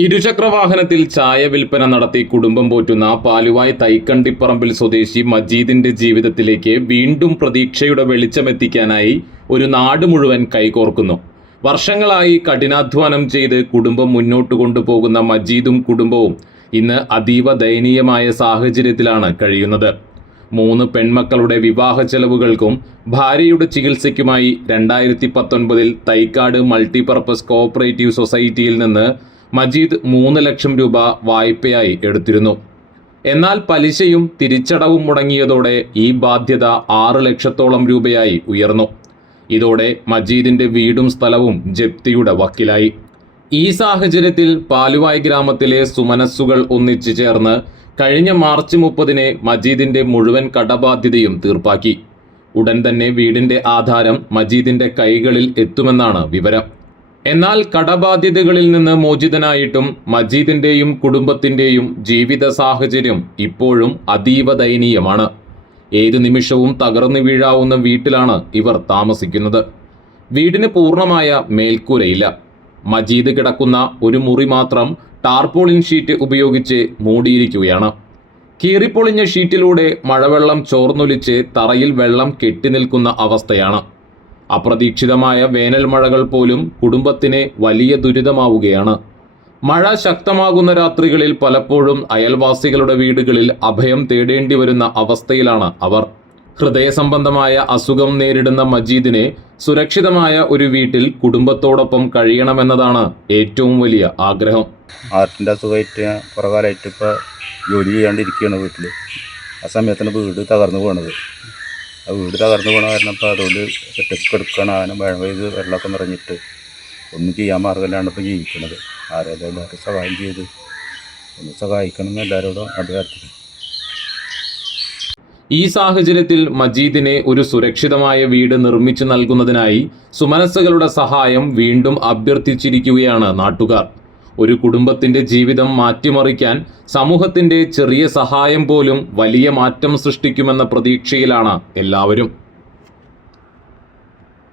ഇരുചക്രവാഹനത്തിൽ ചായ വിൽപ്പന നടത്തി കുടുംബം പോറ്റുന്ന പാലുവായ് തൈക്കണ്ടിപ്പറമ്പിൽ സ്വദേശി മജീദിന്റെ ജീവിതത്തിലേക്ക് വീണ്ടും പ്രതീക്ഷയുടെ വെളിച്ചമെത്തിക്കാനായി ഒരു നാട് മുഴുവൻ കൈകോർക്കുന്നു. വർഷങ്ങളായി കഠിനാധ്വാനം ചെയ്ത് കുടുംബം മുന്നോട്ട് കൊണ്ടുപോകുന്ന മജീദും കുടുംബവും ഇന്ന് അതീവ ദയനീയമായ സാഹചര്യത്തിലാണ് കഴിയുന്നത്. 3 പെൺമക്കളുടെ വിവാഹ ചെലവുകൾക്കും ഭാര്യയുടെ ചികിത്സയ്ക്കുമായി 2019 തൈക്കാട് മൾട്ടിപർപ്പസ് കോഓപ്പറേറ്റീവ് സൊസൈറ്റിയിൽ നിന്ന് മജീദ് 3 ലക്ഷം രൂപ വായ്പയായി എടുത്തിരുന്നു. എന്നാൽ പലിശയും തിരിച്ചടവും മുടങ്ങിയതോടെ ഈ ബാധ്യത 6 ലക്ഷത്തോളം രൂപയായി ഉയർന്നു. ഇതോടെ മജീദിന്റെ വീടും സ്ഥലവും ജപ്തിയുടെ വക്കിലായി. ഈ സാഹചര്യത്തിൽ പാലുവായ് ഗ്രാമത്തിലെ സുമനസ്സുകൾ ഒന്നിച്ചു ചേർന്ന് കഴിഞ്ഞ മാർച്ച് 30 മജീദിന്റെ മുഴുവൻ കടബാധ്യതയും തീർപ്പാക്കി. ഉടൻ തന്നെ വീടിന്റെ ആധാരം മജീദിന്റെ കൈകളിൽ എത്തുമെന്നാണ് വിവരം. എന്നാൽ കടബാധ്യതകളിൽ നിന്ന് മോചിതനായിട്ടും മജീദിന്റെയും കുടുംബത്തിന്റെയും ജീവിത സാഹചര്യം ഇപ്പോഴും അതീവ ദയനീയമാണ്. ഏതു നിമിഷവും തകർന്നു വീഴാവുന്ന വീട്ടിലാണ് ഇവർ താമസിക്കുന്നത്. വീടിന് പൂർണ്ണമായ മേൽക്കൂരയില്ല. മജീദ് കിടക്കുന്ന ഒരു മുറി മാത്രം ടാർപോളിൻ ഷീറ്റ് ഉപയോഗിച്ച് മൂടിയിരിക്കുകയാണ്. കീറിപ്പൊളിഞ്ഞ ഷീറ്റിലൂടെ മഴവെള്ളം ചോർന്നൊലിച്ച് തറയിൽ വെള്ളം കെട്ടിനിൽക്കുന്ന അവസ്ഥയാണ്. അപ്രതീക്ഷിതമായ വേനൽ മഴകൾ പോലും കുടുംബത്തിന് വലിയ ദുരിതമാവുകയാണ്. മഴ ശക്തമാകുന്ന രാത്രികളിൽ പലപ്പോഴും അയൽവാസികളുടെ വീടുകളിൽ അഭയം തേടേണ്ടി വരുന്ന അവസ്ഥയിലാണ് അവർ. ഹൃദയ സംബന്ധമായ അസുഖം നേരിടുന്ന മജീദിനെ സുരക്ഷിതമായ ഒരു വീട്ടിൽ കുടുംബത്തോടൊപ്പം കഴിയണമെന്നതാണ് ഏറ്റവും വലിയ ആഗ്രഹം. ഹാർട്ടിൻ്റെ അസുഖമായിട്ട് കുറേ കാലമായിട്ട് ഇപ്പോൾ ജോലി ചെയ്യാണ്ടിരിക്കുകയാണ് വീട്ടിൽ. ആ സമയത്താണ് വീട് തകർന്നു പോണത്. ആ വീട് തകർന്നു പോകണ കാരണം ഇപ്പോൾ അതുകൊണ്ട് ടെസ്റ്റ് എടുക്കണം. അങ്ങനെ മഴ പെയ്ത് വെള്ളമൊക്കെ നിറഞ്ഞിട്ട് ഒന്നും ചെയ്യാൻ മാർഗമില്ലാണ്ട് ഇപ്പോൾ ജീവിക്കുന്നത്. ആരെല്ലാം സഹായം ചെയ്ത് ഒന്ന് സഹായിക്കണം എന്ന് എല്ലാവരോടും അഭ്യർത്ഥിക്കുന്നു. ഈ സാഹചര്യത്തിൽ മജീദിനെ ഒരു സുരക്ഷിതമായ വീട് നിർമ്മിച്ചു നൽകുന്നതിനായി സുമനസ്സുകളുടെ സഹായം വീണ്ടും അഭ്യർത്ഥിച്ചിരിക്കുകയാണ് നാട്ടുകാർ. ഒരു കുടുംബത്തിന്റെ ജീവിതം മാറ്റിമറിക്കാൻ സമൂഹത്തിന്റെ ചെറിയ സഹായം പോലും വലിയ മാറ്റം സൃഷ്ടിക്കുമെന്ന പ്രതീക്ഷയിലാണ് എല്ലാവരും.